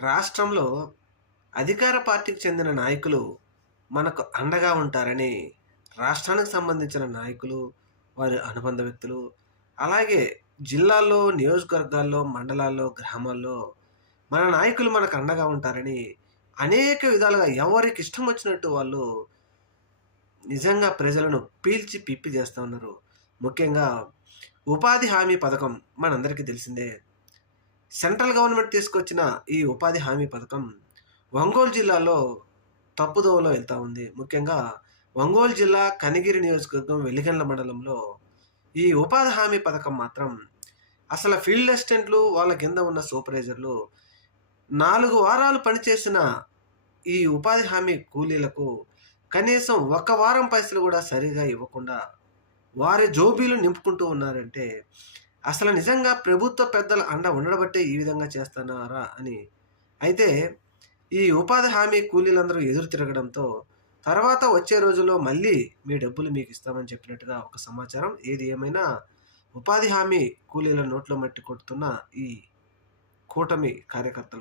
రాష్ట్రంలో అధికార పార్టీకి చెందిన నాయకులు మనకు అండగా ఉంటారని రాష్ట్రానికి సంబంధించిన నాయకులు, వారి అనుబంధ వ్యక్తులు, అలాగే జిల్లాల్లో, నియోజకవర్గాల్లో, మండలాల్లో, గ్రామాల్లో మన నాయకులు మనకు అండగా ఉంటారని అనేక విధాలుగా ఎవరికి ఇష్టం వచ్చినట్టు వాళ్ళు నిజంగా ప్రజలను పీల్చి పిప్పి చేస్తూ ఉన్నారు. ముఖ్యంగా ఉపాధి హామీ పథకం మనందరికీ తెలిసిందే. సెంట్రల్ గవర్నమెంట్ తీసుకొచ్చిన ఈ ఉపాధి హామీ పథకం ఒంగోలు జిల్లాలో తప్పుదోవలో వెళ్తా ఉంది. ముఖ్యంగా ఒంగోలు జిల్లా కనిగిరి నియోజకవర్గం వెలిగండ్ల మండలంలో ఈ ఉపాధి హామీ పథకం మాత్రం అసలు ఫీల్డ్ అసిస్టెంట్లు, వాళ్ళ కింద ఉన్న సూపర్వైజర్లు 4 వారాలు పనిచేసిన ఈ ఉపాధి హామీ కూలీలకు కనీసం ఒక వారం పైసలు కూడా సరిగా ఇవ్వకుండా వారి జోబీలు నింపుకుంటూ ఉన్నారంటే అసలు నిజంగా ప్రభుత్వ పెద్దల అండ ఉండబట్టే ఈ విధంగా చేస్తున్నారా అని. అయితే ఈ ఉపాధి హామీ కూలీలందరూ ఎదురు తిరగడంతో తర్వాత వచ్చే రోజుల్లో మళ్ళీ మీ డబ్బులు మీకు ఇస్తామని చెప్పినట్టుగా ఒక సమాచారం. ఏది ఏమైనా ఉపాధి హామీ కూలీల నోట్లో మట్టి కొడుతున్న ఈ కూటమి కార్యకర్తలు